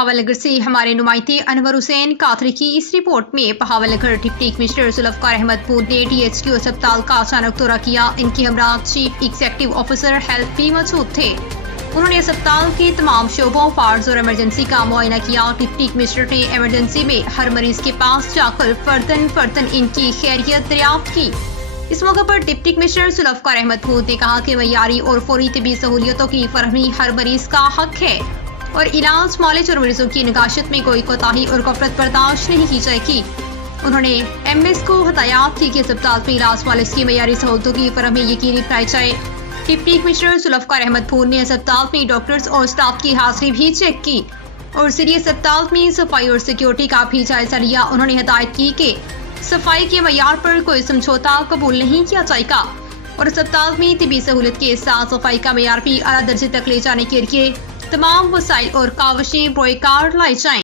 بہاول نگر سے ہمارے نمائندے انور حسین قادری کی اس رپورٹ میں بہاول نگر ڈپٹی کمشنر ذوالفقار احمد پور نے ڈی ایچ کیو اسپتال کا اچانک دورہ کیا۔ ان کے ہمراہ چیف ایگزیکٹو آفیسر ہیلتھ بھی موجود تھے۔ انہوں نے اسپتال کے تمام شعبوں وارڈز اور ایمرجنسی کا معائنہ کیا۔ ڈپٹی کمشنر نے ایمرجنسی میں ہر مریض کے پاس جا کر فرداً ان کی خیریت دریافت کی۔ اس موقع پر ڈپٹی کمشنر ذوالفقار احمد پور نے کہا کہ معیاری اور فوری طبی سہولیتوں کی فراہمی ہر مریض کا حق ہے اور علاج، معالجے اور مریضوں کی نگہداشت میں کوئی کوتاہی اور غفلت برداشت نہیں کی جائے گی۔ انہوں نے ایم ایس کو ہدایات کی کہ اسپتال میں علاج معالجے کی معیاری سہولتوں کی فراہمی یقینی بنائی جائے۔ ڈپٹی کمشنر ذوالفقار احمد پور نے اسپتال میں ڈاکٹرز اور اسٹاف کی حاضری بھی چیک کی اور ذریعے اسپتال میں صفائی اور سیکیورٹی کا بھی جائزہ لیا۔ انہوں نے ہدایت کی کہ صفائی کے معیار پر کوئی سمجھوتہ قبول نہیں کیا جائے گا اور اسپتال میں طبی سہولت کے ساتھ صفائی کا معیار بھی اعلیٰ درجے تک لے جانے کے لیے تمام وسائل اور کاوشیں بروئے کار لائی جائیں۔